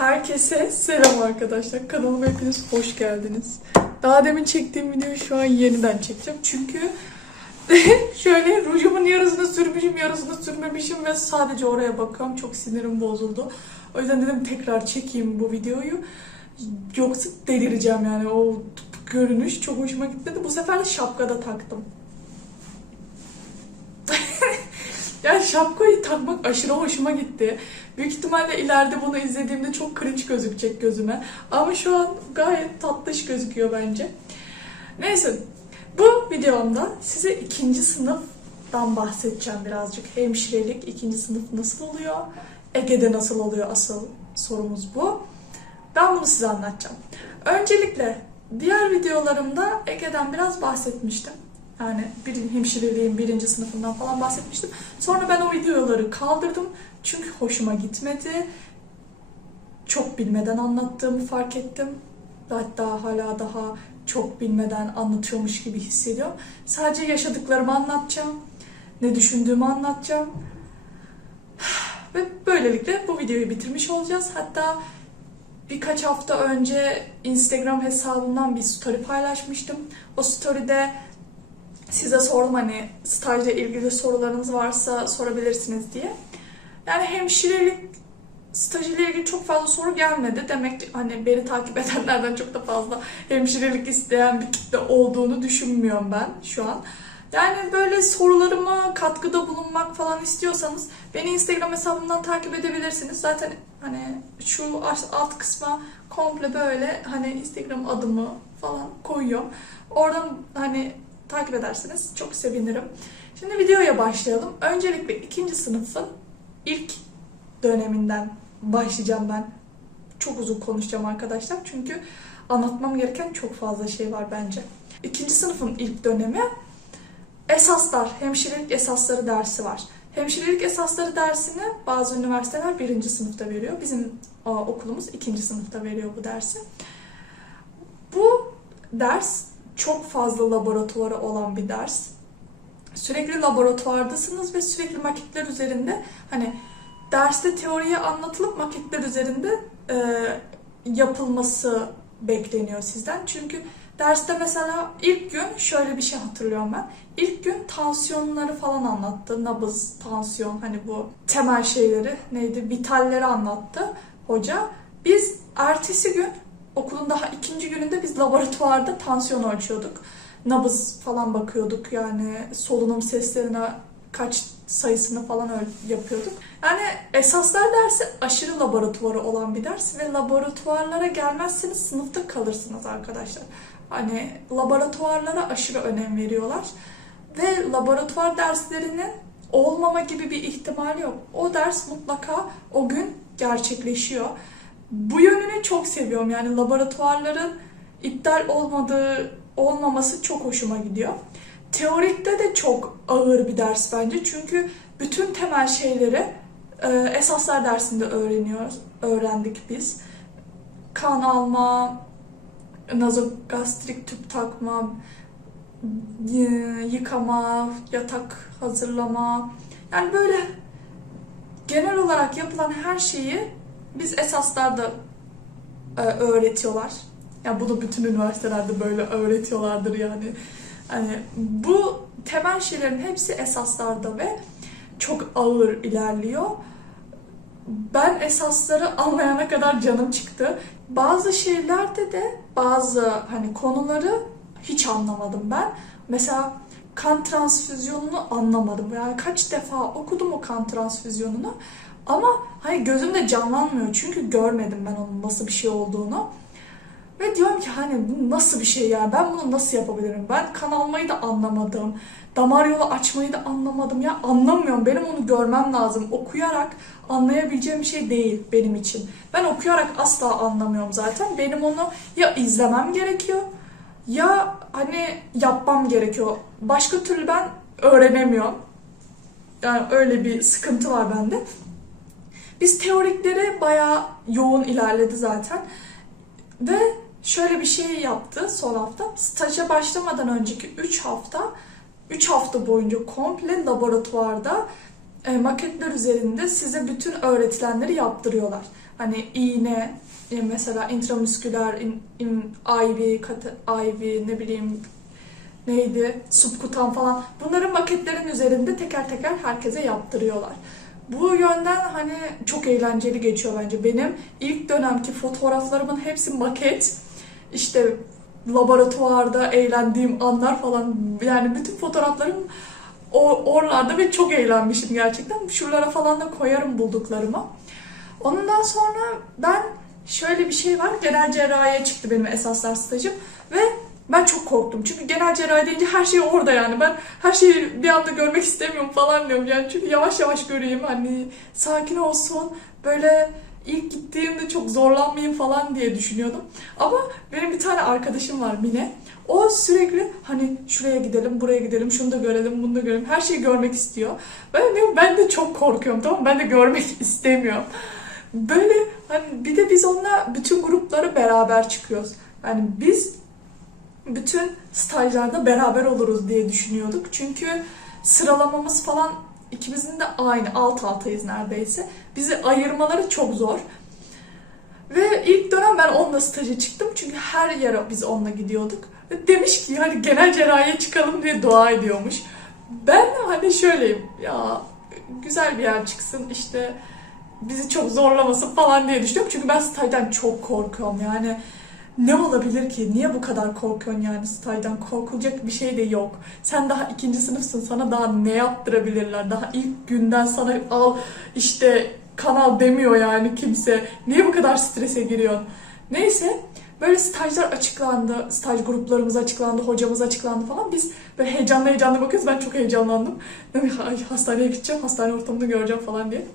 Herkese selam arkadaşlar. Kanalıma hepiniz hoş geldiniz. Daha demin çektiğim videoyu şu an yeniden çekeceğim. Çünkü şöyle rujumun yarısını sürmüşüm, yarısını sürmemişim ve sadece oraya bakıyorum. Çok sinirim bozuldu. O yüzden dedim tekrar çekeyim bu videoyu. Yoksa delireceğim yani o görünüş çok hoşuma gitmedi. Bu sefer şapkada taktım. Yani şapkayı takmak aşırı hoşuma gitti. Büyük ihtimalle ileride bunu izlediğimde çok cringe gözükecek gözüme. Ama şu an gayet tatlış gözüküyor bence. Neyse. Bu videomda size ikinci sınıftan bahsedeceğim birazcık. Hemşirelik ikinci sınıf nasıl oluyor? Ege'de nasıl oluyor asıl sorumuz bu. Ben bunu size anlatacağım. Öncelikle diğer videolarımda Ege'den biraz bahsetmiştim. Yani bir hemşireliğin birinci sınıfından falan bahsetmiştim. Sonra ben o videoları kaldırdım. Çünkü hoşuma gitmedi. Çok bilmeden anlattığımı fark ettim. Hatta hala daha çok bilmeden anlatıyormuş gibi hissediyorum. Sadece yaşadıklarımı anlatacağım. Ne düşündüğümü anlatacağım. Ve böylelikle bu videoyu bitirmiş olacağız. Hatta birkaç hafta önce Instagram hesabımdan bir story paylaşmıştım. O story'de size sordum hani stajla ilgili sorularınız varsa sorabilirsiniz diye. Yani hemşirelik staj ilgili çok fazla soru gelmedi. Demek ki hani beni takip edenlerden çok da fazla hemşirelik isteyen bir kitle olduğunu düşünmüyorum ben şu an. Yani böyle sorularıma katkıda bulunmak falan istiyorsanız beni Instagram hesabımdan takip edebilirsiniz. Zaten hani şu alt kısma komple böyle hani Instagram adımı falan koyuyorum. Oradan hani takip ederseniz çok sevinirim. Şimdi videoya başlayalım. Öncelikle ikinci sınıfın ilk döneminden başlayacağım ben. Çok uzun konuşacağım arkadaşlar. Çünkü anlatmam gereken çok fazla şey var bence. İkinci sınıfın ilk dönemi esaslar, hemşirelik esasları dersi var. Hemşirelik esasları dersini bazı üniversiteler birinci sınıfta veriyor. Bizim okulumuz ikinci sınıfta veriyor bu dersi. Bu ders çok fazla laboratuvarı olan bir ders. Sürekli laboratuvardasınız ve sürekli maketler üzerinde hani derste teoriye anlatılıp maketler üzerinde e, yapılması bekleniyor sizden. Çünkü derste mesela ilk gün şöyle bir şey hatırlıyorum ben. İlk gün tansiyonları falan anlattı. Nabız, tansiyon hani bu temel şeyleri neydi? Vitalleri anlattı hoca. Biz ertesi gün okulun daha ikinci gününde biz laboratuvarda tansiyon ölçüyorduk. Nabız falan bakıyorduk yani solunum seslerine kaç sayısını falan yapıyorduk. Yani esaslar dersi aşırı laboratuvarı olan bir ders ve laboratuvarlara gelmezseniz sınıfta kalırsınız arkadaşlar. Hani laboratuvarlara aşırı önem veriyorlar ve laboratuvar derslerinin olmama gibi bir ihtimali yok. O ders mutlaka o gün gerçekleşiyor. Bu yönünü çok seviyorum. Yani laboratuvarların iptal olmadığı olmaması çok hoşuma gidiyor. Teorikte de çok ağır bir ders bence. Çünkü bütün temel şeyleri e, esaslar dersinde öğreniyoruz. Öğrendik biz. Kan alma, nazogastrik tüp takma, yıkama, yatak hazırlama. Yani böyle genel olarak yapılan her şeyi biz esaslarda e, öğretiyorlar. Ya bunu bütün üniversitelerde böyle öğretiyorlardır yani. Hani bu temel şeylerin hepsi esaslarda ve çok ağır ilerliyor. Ben esasları anlayana kadar canım çıktı. Bazı şeylerde de bazı hani konuları hiç anlamadım ben. Mesela kan transfüzyonunu anlamadım. Yani kaç defa okudum o kan transfüzyonunu. Ama hani gözümde canlanmıyor çünkü görmedim ben onun nasıl bir şey olduğunu. Ve diyorum ki hani bu nasıl bir şey ya ben bunu nasıl yapabilirim? Ben kan almayı da anlamadım. Damar yolu açmayı da anlamadım ya anlamıyorum. Benim onu görmem lazım. Okuyarak anlayabileceğim bir şey değil benim için. Ben okuyarak asla anlamıyorum zaten. Benim onu ya izlemem gerekiyor ya hani yapmam gerekiyor. Başka türlü ben öğrenemiyorum. Yani öyle bir sıkıntı var bende. Biz teorikleri bayağı yoğun ilerledi zaten. Ve şöyle bir şey yaptı son hafta. Staja başlamadan önceki 3 hafta 3 hafta boyunca komple laboratuvarda e, maketler üzerinde size bütün öğretilenleri yaptırıyorlar. Hani iğne, e, mesela intramusküler, in, in, IV, katı, IV, ne bileyim neydi, subkutan falan. Bunların maketlerin üzerinde teker teker herkese yaptırıyorlar. Bu yönden hani çok eğlenceli geçiyor bence. Benim ilk dönemki fotoğraflarımın hepsi maket. İşte laboratuvarda eğlendiğim anlar falan yani bütün fotoğraflarım o oralarda ve çok eğlenmişim gerçekten. Şuralara falan da koyarım bulduklarımı. Ondan sonra ben şöyle bir şey var. Genel cerrahiye çıktı benim esaslar stajım ve ben çok korktum. Çünkü genel cerrahi deyince her şey orada yani. Ben her şeyi bir anda görmek istemiyorum falan diyorum. Yani çünkü yavaş yavaş göreyim hani sakin olsun. Böyle ilk gittiğimde çok zorlanmayayım falan diye düşünüyordum. Ama benim bir tane arkadaşım var Mine. O sürekli hani şuraya gidelim, buraya gidelim, şunu da görelim, bunu da görelim. Her şeyi görmek istiyor. Ben diyorum ben de çok korkuyorum tamam? Ben de görmek istemiyorum. Böyle hani bir de biz onunla bütün grupları beraber çıkıyoruz. Yani biz bütün stajlarda beraber oluruz diye düşünüyorduk. Çünkü sıralamamız falan ikimizin de aynı. Alt altayız neredeyse. Bizi ayırmaları çok zor. Ve ilk dönem ben onunla staja çıktım. Çünkü her yere biz onunla gidiyorduk. Ve demiş ki hani genel cerrahiye çıkalım diye dua ediyormuş. Ben hani şöyleyim ya güzel bir yer çıksın işte bizi çok zorlamasın falan diye düşünüyorum. Çünkü ben stajdan çok korkuyorum yani. Ne olabilir ki? Niye bu kadar korkuyorsun yani stajdan? Korkulacak bir şey de yok. Sen daha ikinci sınıfsın. Sana daha ne yaptırabilirler? Daha ilk günden sana al işte kanal demiyor yani kimse. Niye bu kadar strese giriyorsun? Neyse böyle stajlar açıklandı. Staj gruplarımız açıklandı. Hocamız açıklandı falan. Biz böyle heyecanlı heyecanlı bakıyoruz. Ben çok heyecanlandım. Dedim hastaneye gideceğim. Hastane ortamını göreceğim falan diye.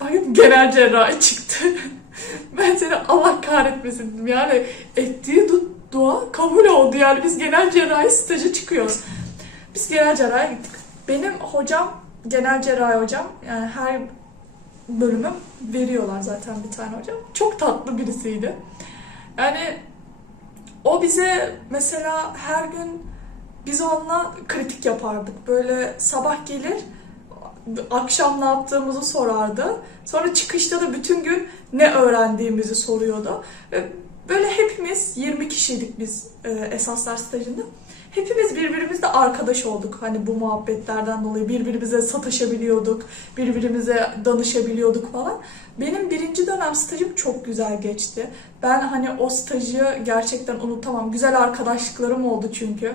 Bakın genel cerrahi çıktı. ben seni Allah kahretmesin dedim. Yani ettiği du- dua kabul oldu. Yani biz genel cerrahi stajı çıkıyoruz. Biz genel cerrahi gittik. Benim hocam genel cerrahi hocam. Yani her bölümü veriyorlar zaten bir tane hocam. Çok tatlı birisiydi. Yani o bize mesela her gün biz onunla kritik yapardık. Böyle sabah gelir akşam ne yaptığımızı sorardı. Sonra çıkışta da bütün gün ne öğrendiğimizi soruyordu. Ve Böyle hepimiz 20 kişiydik biz e, esaslar stajında. Hepimiz birbirimizle arkadaş olduk. Hani bu muhabbetlerden dolayı birbirimize sataşabiliyorduk, birbirimize danışabiliyorduk falan. Benim birinci dönem stajım çok güzel geçti. Ben hani o stajı gerçekten unutamam. Güzel arkadaşlıklarım oldu çünkü.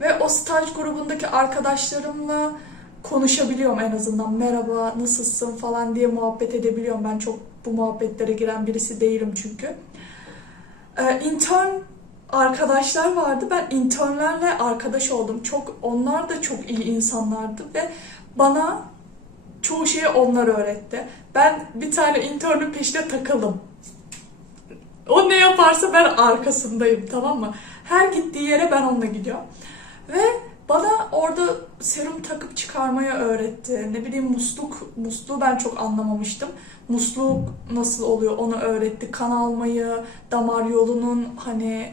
Ve o staj grubundaki arkadaşlarımla konuşabiliyorum en azından. Merhaba, nasılsın falan diye muhabbet edebiliyorum. Ben çok bu muhabbetlere giren birisi değilim çünkü. Ee, intern arkadaşlar vardı. Ben internlerle arkadaş oldum. Çok onlar da çok iyi insanlardı ve bana çoğu şeyi onlar öğretti. Ben bir tane internün peşine takıldım. O ne yaparsa ben arkasındayım tamam mı? Her gittiği yere ben onunla gidiyorum. Ve bana orada serum takıp çıkarmayı öğretti. Ne bileyim musluk, musluğu ben çok anlamamıştım. Musluk nasıl oluyor onu öğretti. Kan almayı, damar yolunun hani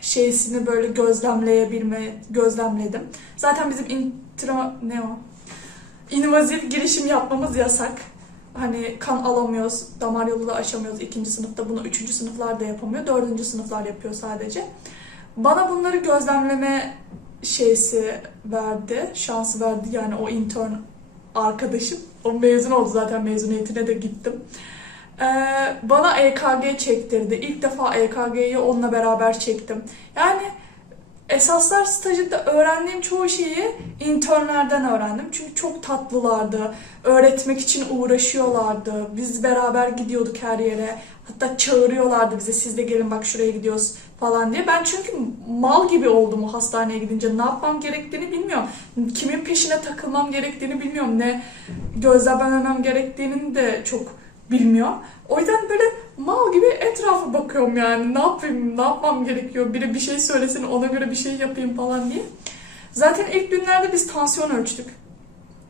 şeysini böyle gözlemleyebilme, gözlemledim. Zaten bizim intra, ne o? İnvazif girişim yapmamız yasak. Hani kan alamıyoruz, damar yolu da aşamıyoruz ikinci sınıfta. Bunu üçüncü sınıflar da yapamıyor. Dördüncü sınıflar yapıyor sadece. Bana bunları gözlemleme şeysi verdi, şansı verdi yani o intern arkadaşım. O mezun oldu zaten mezuniyetine de gittim. Ee, bana EKG çektirdi. İlk defa EKG'yi onunla beraber çektim. Yani esaslar stajında öğrendiğim çoğu şeyi internlerden öğrendim. Çünkü çok tatlılardı. Öğretmek için uğraşıyorlardı. Biz beraber gidiyorduk her yere. Hatta çağırıyorlardı bize siz de gelin bak şuraya gidiyoruz falan diye. Ben çünkü mal gibi oldum o hastaneye gidince. Ne yapmam gerektiğini bilmiyorum. Kimin peşine takılmam gerektiğini bilmiyorum. Ne gözlemlemem gerektiğini de çok bilmiyorum. O yüzden böyle mal gibi etrafa bakıyorum yani. Ne yapayım, ne yapmam gerekiyor? Biri bir şey söylesin ona göre bir şey yapayım falan diye. Zaten ilk günlerde biz tansiyon ölçtük.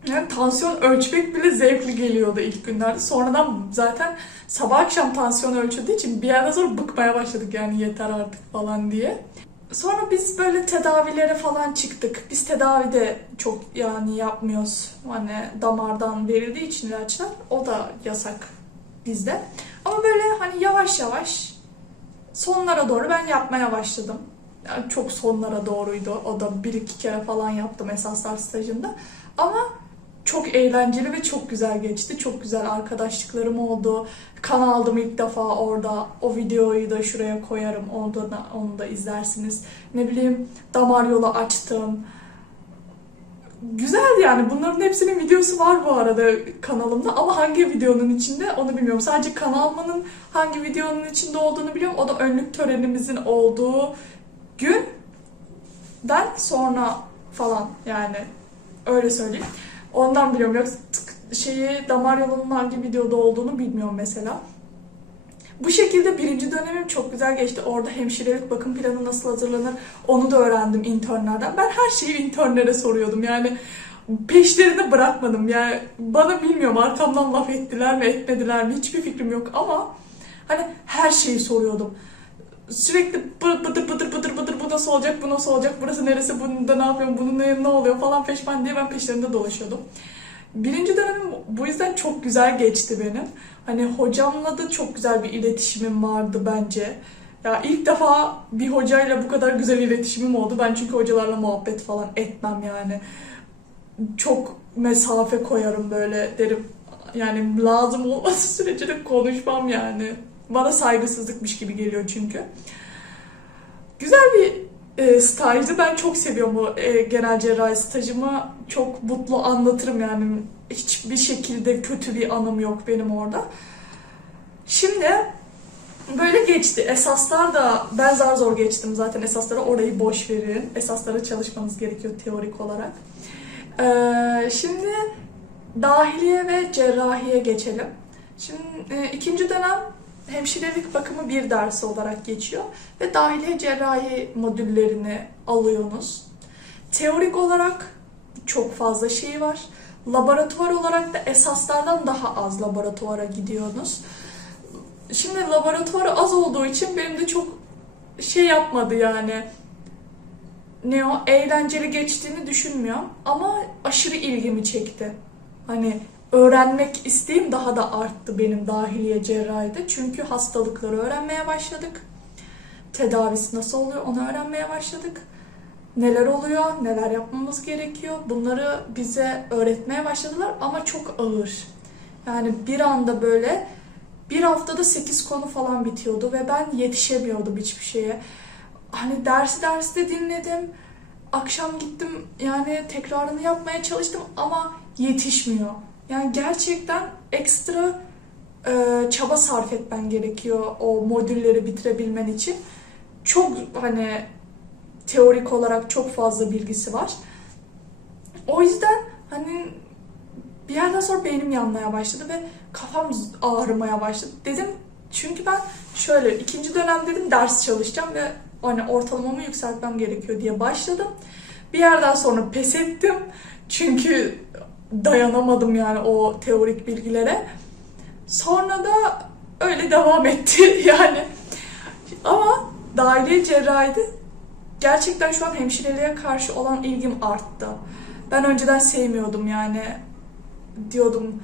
Yani tansiyon ölçmek bile zevkli geliyordu ilk günlerde. Sonradan zaten sabah akşam tansiyon ölçüldüğü için bir yerden sonra bıkmaya başladık yani yeter artık falan diye. Sonra biz böyle tedavilere falan çıktık. Biz tedavide çok yani yapmıyoruz. Hani damardan verildiği için ilaçlar. O da yasak bizde. Ama böyle hani yavaş yavaş sonlara doğru ben yapmaya başladım. Yani çok sonlara doğruydu. O da bir iki kere falan yaptım esaslar stajında. Ama çok eğlenceli ve çok güzel geçti. Çok güzel arkadaşlıklarım oldu. Kan aldım ilk defa orada. O videoyu da şuraya koyarım. Orada da, onu da izlersiniz. Ne bileyim damar yolu açtım. Güzel yani. Bunların hepsinin videosu var bu arada kanalımda. Ama hangi videonun içinde onu bilmiyorum. Sadece kan almanın hangi videonun içinde olduğunu biliyorum. O da önlük törenimizin olduğu günden sonra falan yani. Öyle söyleyeyim. Ondan biliyorum. Yoksa şeyi damar yolunun hangi videoda olduğunu bilmiyorum mesela. Bu şekilde birinci dönemim çok güzel geçti. Orada hemşirelik bakım planı nasıl hazırlanır onu da öğrendim internlerden. Ben her şeyi internlere soruyordum. Yani peşlerini bırakmadım. Yani bana bilmiyorum arkamdan laf ettiler mi etmediler mi hiçbir fikrim yok ama hani her şeyi soruyordum. Sürekli bı- bıdır bıdır bıdır bıdır bu nasıl olacak bu nasıl olacak burası neresi bunda ne yapıyorum bunun ne, ne oluyor falan peşmen diye ben peşlerinde dolaşıyordum. Birinci dönemim bu yüzden çok güzel geçti benim. Hani hocamla da çok güzel bir iletişimim vardı bence. Ya ilk defa bir hocayla bu kadar güzel iletişimim oldu. Ben çünkü hocalarla muhabbet falan etmem yani. Çok mesafe koyarım böyle derim. Yani lazım olması sürece de konuşmam yani. Bana saygısızlıkmış gibi geliyor çünkü. Güzel bir e, stajdı. Ben çok seviyorum bu e, genel cerrahi stajımı. Çok mutlu anlatırım yani. Hiçbir şekilde kötü bir anım yok benim orada. Şimdi böyle geçti. Esaslar da ben zar zor geçtim zaten. Esaslara orayı boş verin. Esaslara çalışmanız gerekiyor teorik olarak. Ee, şimdi dahiliye ve cerrahiye geçelim. Şimdi e, ikinci dönem hemşirelik bakımı bir dersi olarak geçiyor ve dahiliye cerrahi modüllerini alıyorsunuz. Teorik olarak çok fazla şey var. Laboratuvar olarak da esaslardan daha az laboratuvara gidiyorsunuz. Şimdi laboratuvarı az olduğu için benim de çok şey yapmadı yani. Ne o? Eğlenceli geçtiğini düşünmüyorum. Ama aşırı ilgimi çekti. Hani öğrenmek isteğim daha da arttı benim dahiliye cerrahide. Çünkü hastalıkları öğrenmeye başladık. Tedavisi nasıl oluyor onu öğrenmeye başladık. Neler oluyor, neler yapmamız gerekiyor bunları bize öğretmeye başladılar ama çok ağır. Yani bir anda böyle bir haftada 8 konu falan bitiyordu ve ben yetişemiyordum hiçbir şeye. Hani dersi derste dinledim. Akşam gittim yani tekrarını yapmaya çalıştım ama yetişmiyor. Yani gerçekten ekstra e, çaba sarf etmen gerekiyor o modülleri bitirebilmen için. Çok hani teorik olarak çok fazla bilgisi var. O yüzden hani bir yerden sonra beynim yanmaya başladı ve kafam ağrımaya başladı. Dedim çünkü ben şöyle ikinci dönem dedim ders çalışacağım ve hani ortalamamı yükseltmem gerekiyor diye başladım. Bir yerden sonra pes ettim. Çünkü dayanamadım yani o teorik bilgilere. Sonra da öyle devam etti yani. Ama dahiliye cerrahide gerçekten şu an hemşireliğe karşı olan ilgim arttı. Ben önceden sevmiyordum yani. Diyordum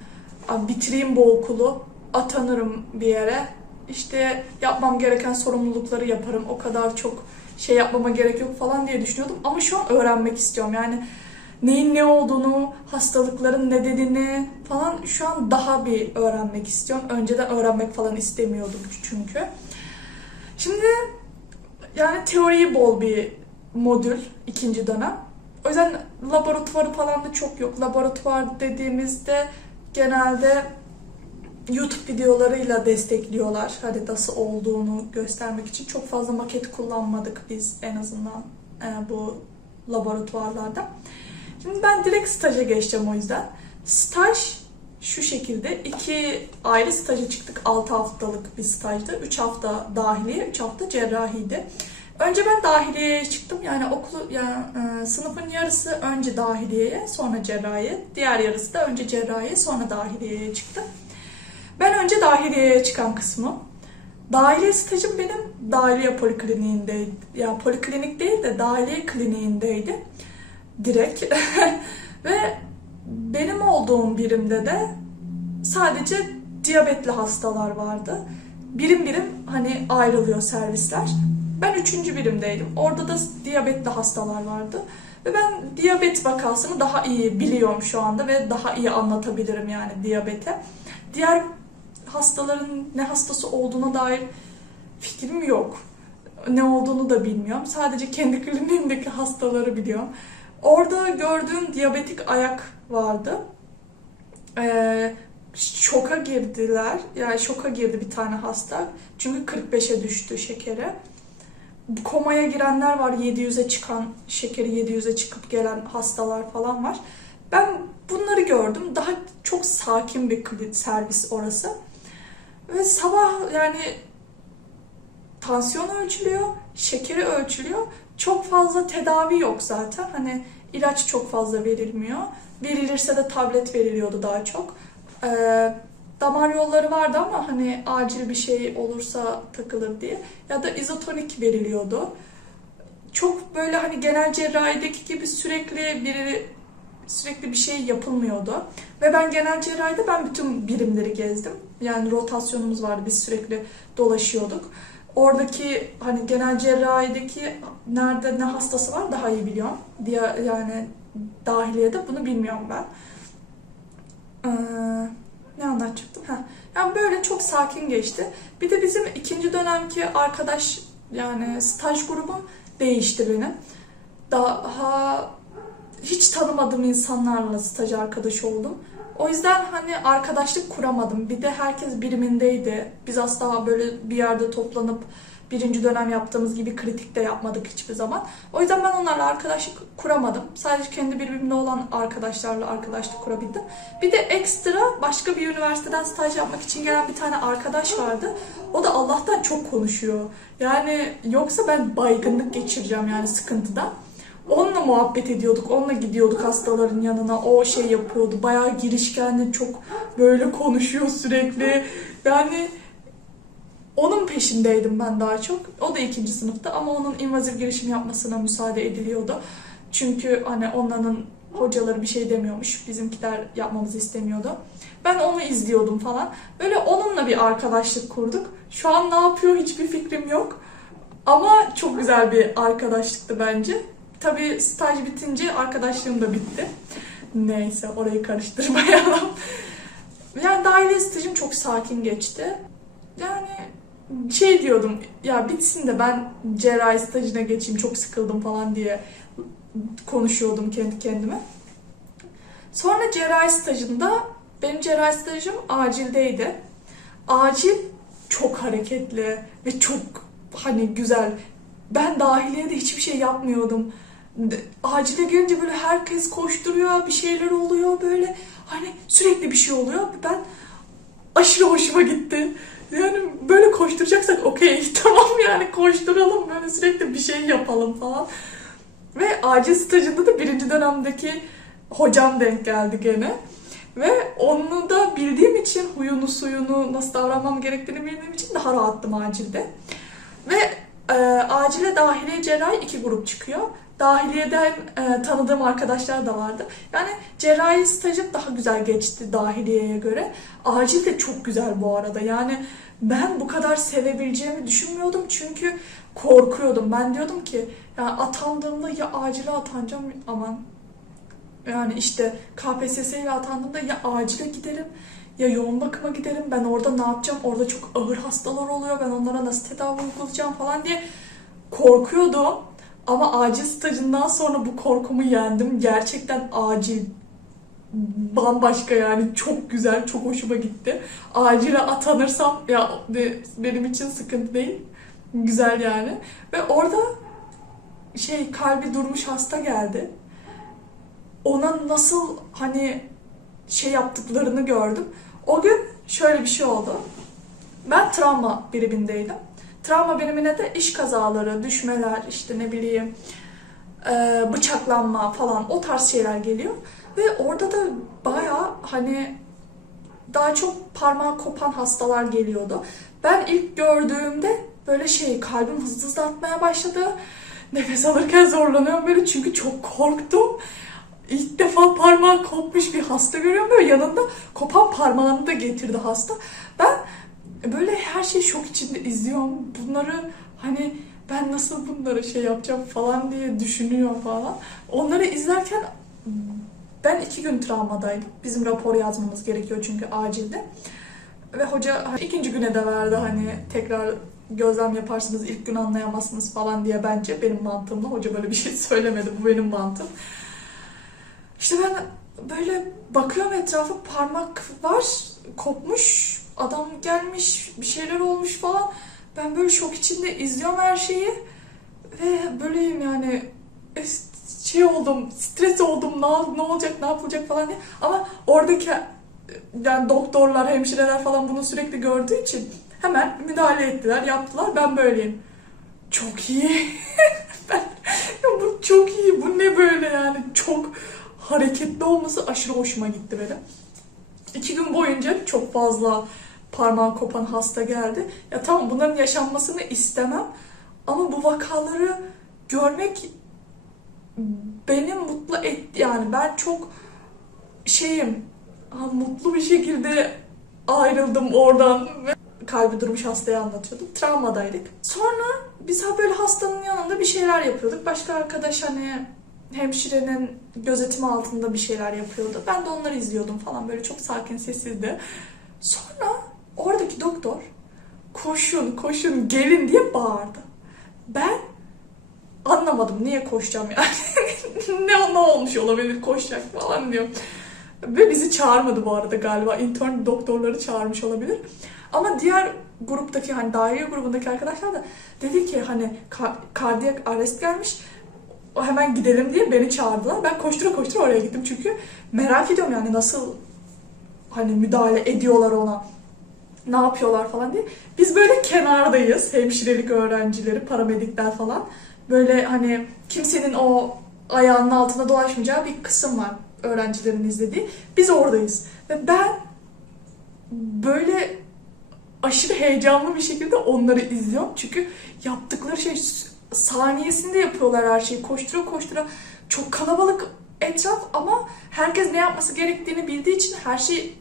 "Abi bitireyim bu okulu, atanırım bir yere. İşte yapmam gereken sorumlulukları yaparım. O kadar çok şey yapmama gerek yok falan diye düşünüyordum. Ama şu an öğrenmek istiyorum. Yani neyin ne olduğunu, hastalıkların ne dediğini falan şu an daha bir öğrenmek istiyorum. Önceden öğrenmek falan istemiyordum çünkü. Şimdi yani teoriyi bol bir modül ikinci dönem. O yüzden laboratuvarı falan da çok yok. Laboratuvar dediğimizde genelde YouTube videolarıyla destekliyorlar. Hani nasıl olduğunu göstermek için. Çok fazla maket kullanmadık biz en azından e, bu laboratuvarlarda. Şimdi ben direkt staja geçeceğim o yüzden. Staj şu şekilde iki ayrı staja çıktık. 6 haftalık bir stajdı. 3 hafta dahiliye, 3 hafta cerrahiydi. Önce ben dahiliyeye çıktım. Yani okulu yani e, sınıfın yarısı önce dahiliyeye, sonra cerrahiye. Diğer yarısı da önce cerrahiye, sonra dahiliyeye çıktı. Ben önce dahiliyeye çıkan kısmı. Dahiliye stajım benim dahiliye polikliniğindeydi. Ya poliklinik değil de dahiliye kliniğindeydi. Direkt. Ve benim olduğum birimde de sadece diyabetli hastalar vardı. Birim birim hani ayrılıyor servisler. Ben üçüncü birimdeydim. Orada da diyabetli hastalar vardı. Ve ben diyabet vakasını daha iyi biliyorum şu anda ve daha iyi anlatabilirim yani diyabete. Diğer hastaların ne hastası olduğuna dair fikrim yok. Ne olduğunu da bilmiyorum. Sadece kendi kliniğimdeki hastaları biliyorum. Orada gördüğüm diyabetik ayak vardı. Ee, şoka girdiler. Yani şoka girdi bir tane hasta. Çünkü 45'e düştü şekeri. Komaya girenler var. 700'e çıkan, şekeri 700'e çıkıp gelen hastalar falan var. Ben bunları gördüm. Daha çok sakin bir servis orası. Ve sabah yani tansiyon ölçülüyor, şekeri ölçülüyor. Çok fazla tedavi yok zaten. Hani ilaç çok fazla verilmiyor. Verilirse de tablet veriliyordu daha çok. Ee, damar yolları vardı ama hani acil bir şey olursa takılır diye. Ya da izotonik veriliyordu. Çok böyle hani genel cerrahideki gibi sürekli biri sürekli bir şey yapılmıyordu. Ve ben genel cerrahide ben bütün birimleri gezdim. Yani rotasyonumuz vardı. Biz sürekli dolaşıyorduk. Oradaki hani genel cerrahideki nerede ne hastası var daha iyi biliyorum. Diye yani dahiliyede bunu bilmiyorum ben. Ee, ne anlatacaktım? Ha. Yani böyle çok sakin geçti. Bir de bizim ikinci dönemki arkadaş yani staj grubum değişti benim. Daha hiç tanımadığım insanlarla staj arkadaşı oldum. O yüzden hani arkadaşlık kuramadım. Bir de herkes birimindeydi. Biz asla böyle bir yerde toplanıp birinci dönem yaptığımız gibi kritik de yapmadık hiçbir zaman. O yüzden ben onlarla arkadaşlık kuramadım. Sadece kendi birbirimde olan arkadaşlarla arkadaşlık kurabildim. Bir de ekstra başka bir üniversiteden staj yapmak için gelen bir tane arkadaş vardı. O da Allah'tan çok konuşuyor. Yani yoksa ben baygınlık geçireceğim yani sıkıntıdan. Onunla muhabbet ediyorduk, onunla gidiyorduk hastaların yanına. O şey yapıyordu, bayağı girişkenli, çok böyle konuşuyor sürekli. Yani onun peşindeydim ben daha çok. O da ikinci sınıfta ama onun invazif girişim yapmasına müsaade ediliyordu. Çünkü hani onların hocaları bir şey demiyormuş. Bizimkiler yapmamızı istemiyordu. Ben onu izliyordum falan. Böyle onunla bir arkadaşlık kurduk. Şu an ne yapıyor hiçbir fikrim yok. Ama çok güzel bir arkadaşlıktı bence. Tabii staj bitince arkadaşlığım da bitti. Neyse orayı karıştırmayalım. Yani dahiliye stajım çok sakin geçti. Yani şey diyordum ya bitsin de ben cerrahi stajına geçeyim çok sıkıldım falan diye konuşuyordum kendi kendime. Sonra cerrahi stajında benim cerrahi stajım acildeydi. Acil çok hareketli ve çok hani güzel. Ben dahiliyede hiçbir şey yapmıyordum. Acile gelince böyle herkes koşturuyor, bir şeyler oluyor böyle. Hani sürekli bir şey oluyor. Ben aşırı hoşuma gitti. Yani böyle koşturacaksak okey tamam yani koşturalım böyle sürekli bir şey yapalım falan. Ve acil stajında da birinci dönemdeki hocam denk geldi gene. Ve onu da bildiğim için huyunu suyunu nasıl davranmam gerektiğini bildiğim için daha rahattım acilde. Ve e, acile dahiliye cerrahi iki grup çıkıyor. Dahiliyeden e, tanıdığım arkadaşlar da vardı. Yani cerrahi stajım daha güzel geçti dahiliyeye göre. Acil de çok güzel bu arada. Yani ben bu kadar sevebileceğimi düşünmüyordum çünkü korkuyordum. Ben diyordum ki ya atandığımda ya acile atanacağım aman yani işte KPSS ile atandığımda ya acile giderim ya yoğun bakıma giderim. Ben orada ne yapacağım? Orada çok ağır hastalar oluyor. Ben onlara nasıl tedavi uygulayacağım falan diye korkuyordum. Ama acil stajından sonra bu korkumu yendim. Gerçekten acil bambaşka yani çok güzel, çok hoşuma gitti. Acile atanırsam ya benim için sıkıntı değil. Güzel yani. Ve orada şey kalbi durmuş hasta geldi. Ona nasıl hani şey yaptıklarını gördüm. O gün şöyle bir şey oldu. Ben travma birimindeydim. Travma birimine de iş kazaları, düşmeler, işte ne bileyim e, bıçaklanma falan o tarz şeyler geliyor. Ve orada da baya hani daha çok parmağı kopan hastalar geliyordu. Ben ilk gördüğümde böyle şey kalbim hızlı hızlı atmaya başladı. Nefes alırken zorlanıyorum böyle çünkü çok korktum. İlk defa parmağı kopmuş bir hasta görüyorum böyle yanında kopan parmağını da getirdi hasta. Ben böyle her şeyi şok içinde izliyorum. Bunları hani ben nasıl bunları şey yapacağım falan diye düşünüyor falan. Onları izlerken ben iki gün travmadaydım. Bizim rapor yazmamız gerekiyor çünkü acilde. Ve hoca hani ikinci güne de verdi hani tekrar gözlem yaparsınız ilk gün anlayamazsınız falan diye bence benim mantığımla. Hoca böyle bir şey söylemedi bu benim mantığım. İşte ben böyle bakıyorum etrafa parmak var kopmuş adam gelmiş bir şeyler olmuş falan. Ben böyle şok içinde izliyorum her şeyi ve böyleyim yani es- şey oldum, stres oldum, ne, ne olacak, ne yapılacak falan diye. Ama oradaki yani doktorlar, hemşireler falan bunu sürekli gördüğü için hemen müdahale ettiler, yaptılar. Ben böyleyim. Çok iyi. ben, bu çok iyi. Bu ne böyle yani? Çok hareketli olması aşırı hoşuma gitti benim. İki gün boyunca çok fazla parmağı kopan hasta geldi. Ya tamam bunların yaşanmasını istemem. Ama bu vakaları görmek beni mutlu etti. Yani ben çok şeyim, ha, mutlu bir şekilde ayrıldım oradan ve kalbi durmuş hastaya anlatıyordum. Travmadaydık. Sonra biz ha böyle hastanın yanında bir şeyler yapıyorduk. Başka arkadaş hani hemşirenin gözetimi altında bir şeyler yapıyordu. Ben de onları izliyordum falan böyle çok sakin sessizdi. Sonra oradaki doktor koşun koşun gelin diye bağırdı. Ben anlamadım niye koşacağım yani. ne, ne olmuş olabilir koşacak falan diyor. Ve bizi çağırmadı bu arada galiba. intern doktorları çağırmış olabilir. Ama diğer gruptaki hani daire grubundaki arkadaşlar da dedi ki hani ka- kardiyak arrest gelmiş. O hemen gidelim diye beni çağırdılar. Ben koştura koştura oraya gittim çünkü merak ediyorum yani nasıl hani müdahale ediyorlar ona. Ne yapıyorlar falan diye. Biz böyle kenardayız. Hemşirelik öğrencileri, paramedikler falan. Böyle hani kimsenin o ayağının altına dolaşmayacağı bir kısım var öğrencilerin izlediği. Biz oradayız. Ve ben böyle aşırı heyecanlı bir şekilde onları izliyorum. Çünkü yaptıkları şey saniyesinde yapıyorlar her şeyi. Koştura koştura. Çok kalabalık etraf ama herkes ne yapması gerektiğini bildiği için her şey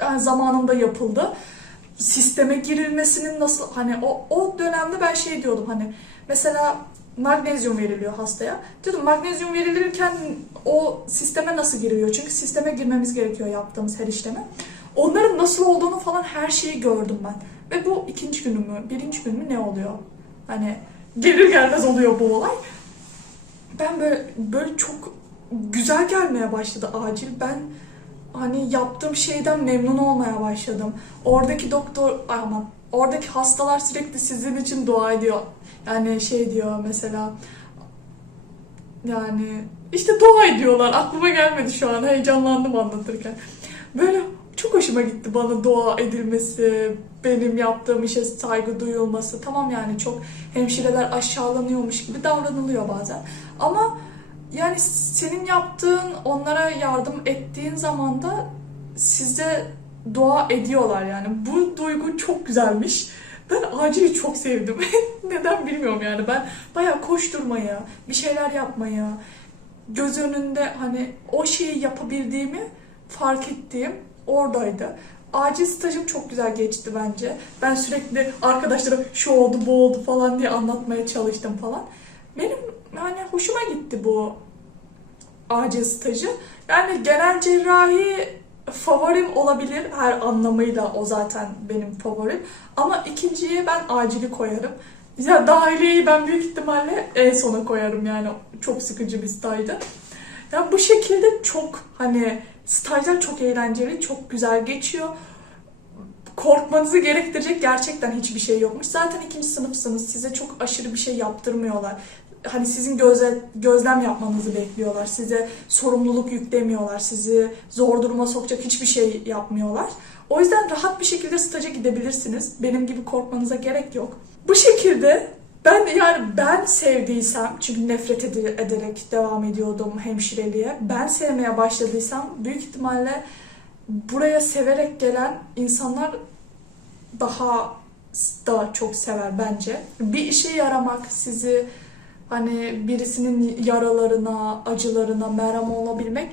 yani zamanında yapıldı. Sisteme girilmesinin nasıl hani o o dönemde ben şey diyordum hani mesela magnezyum veriliyor hastaya. Diyordum magnezyum verilirken o sisteme nasıl giriyor? Çünkü sisteme girmemiz gerekiyor yaptığımız her işleme. Onların nasıl olduğunu falan her şeyi gördüm ben. Ve bu ikinci günü mü, birinci gün mü ne oluyor? Hani gelir gelmez oluyor bu olay. Ben böyle böyle çok güzel gelmeye başladı acil. Ben hani yaptığım şeyden memnun olmaya başladım. Oradaki doktor aman oradaki hastalar sürekli sizin için dua ediyor. Yani şey diyor mesela yani işte dua ediyorlar. Aklıma gelmedi şu an. Heyecanlandım anlatırken. Böyle çok hoşuma gitti bana dua edilmesi, benim yaptığım işe saygı duyulması. Tamam yani çok hemşireler aşağılanıyormuş gibi davranılıyor bazen. Ama yani senin yaptığın, onlara yardım ettiğin zaman da size dua ediyorlar yani. Bu duygu çok güzelmiş. Ben acili çok sevdim. Neden bilmiyorum yani. Ben bayağı koşturmaya, bir şeyler yapmaya, göz önünde hani o şeyi yapabildiğimi fark ettiğim oradaydı. Acil stajım çok güzel geçti bence. Ben sürekli arkadaşlara şu oldu bu oldu falan diye anlatmaya çalıştım falan. Benim yani hoşuma gitti bu acil stajı. Yani genel cerrahi favorim olabilir her anlamıyla o zaten benim favorim. Ama ikinciye ben acili koyarım. Ya dahiliyeyi ben büyük ihtimalle en sona koyarım yani çok sıkıcı bir stajdı. Ya bu şekilde çok hani stajlar çok eğlenceli, çok güzel geçiyor. Korkmanızı gerektirecek gerçekten hiçbir şey yokmuş. Zaten ikinci sınıfsınız. Size çok aşırı bir şey yaptırmıyorlar. Hani sizin göze, gözlem yapmanızı bekliyorlar. Size sorumluluk yüklemiyorlar. Sizi zor duruma sokacak hiçbir şey yapmıyorlar. O yüzden rahat bir şekilde staja gidebilirsiniz. Benim gibi korkmanıza gerek yok. Bu şekilde ben yani ben sevdiysem çünkü nefret ede- ederek devam ediyordum hemşireliğe. Ben sevmeye başladıysam büyük ihtimalle buraya severek gelen insanlar daha da çok sever bence. Bir işe yaramak sizi hani birisinin yaralarına, acılarına merhem olabilmek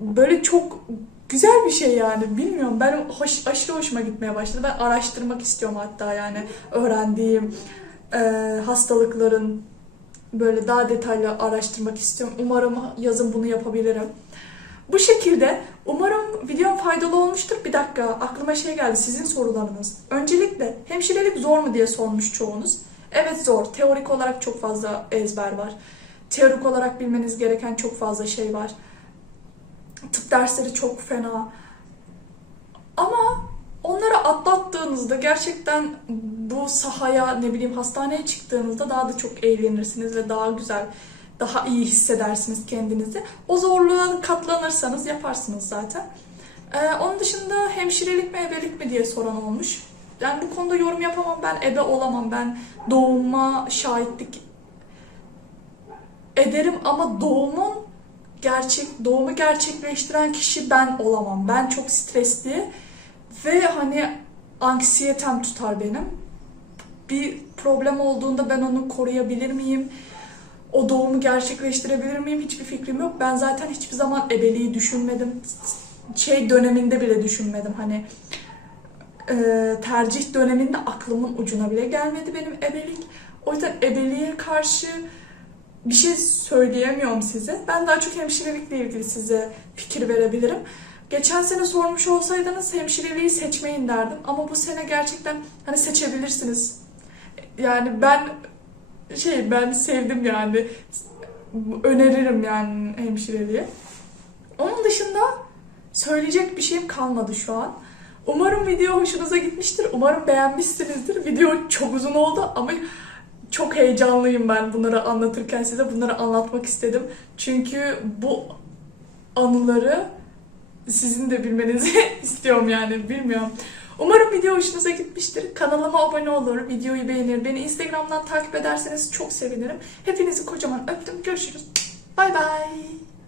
böyle çok güzel bir şey yani. Bilmiyorum ben hoş, aşırı hoşuma gitmeye başladı. Ben araştırmak istiyorum hatta yani öğrendiğim e, hastalıkların böyle daha detaylı araştırmak istiyorum. Umarım yazın bunu yapabilirim. Bu şekilde umarım videom faydalı olmuştur. Bir dakika aklıma şey geldi sizin sorularınız. Öncelikle hemşirelik zor mu diye sormuş çoğunuz. Evet zor. Teorik olarak çok fazla ezber var. Teorik olarak bilmeniz gereken çok fazla şey var. Tıp dersleri çok fena. Ama onları atlattığınızda gerçekten sahaya ne bileyim hastaneye çıktığınızda daha da çok eğlenirsiniz ve daha güzel, daha iyi hissedersiniz kendinizi. O zorluğa katlanırsanız yaparsınız zaten. Ee, onun dışında hemşirelik mi ebelik mi diye soran olmuş. Yani bu konuda yorum yapamam. Ben ebe olamam. Ben doğuma şahitlik ederim ama doğumun gerçek doğumu gerçekleştiren kişi ben olamam. Ben çok stresli ve hani anksiyetem tutar benim. Bir problem olduğunda ben onu koruyabilir miyim? O doğumu gerçekleştirebilir miyim? Hiçbir fikrim yok. Ben zaten hiçbir zaman ebeliği düşünmedim. Şey döneminde bile düşünmedim. Hani e, tercih döneminde aklımın ucuna bile gelmedi benim ebelik. O yüzden ebeliğe karşı bir şey söyleyemiyorum size. Ben daha çok hemşirelikle ilgili size fikir verebilirim. Geçen sene sormuş olsaydınız hemşireliği seçmeyin derdim. Ama bu sene gerçekten hani seçebilirsiniz. Yani ben şey ben sevdim yani. Öneririm yani hemşireliği. Onun dışında söyleyecek bir şeyim kalmadı şu an. Umarım video hoşunuza gitmiştir. Umarım beğenmişsinizdir. Video çok uzun oldu ama çok heyecanlıyım ben bunları anlatırken size bunları anlatmak istedim. Çünkü bu anıları sizin de bilmenizi istiyorum yani bilmiyorum. Umarım video hoşunuza gitmiştir. Kanalıma abone olur, videoyu beğenir, beni Instagram'dan takip ederseniz çok sevinirim. Hepinizi kocaman öptüm. Görüşürüz. Bay bay.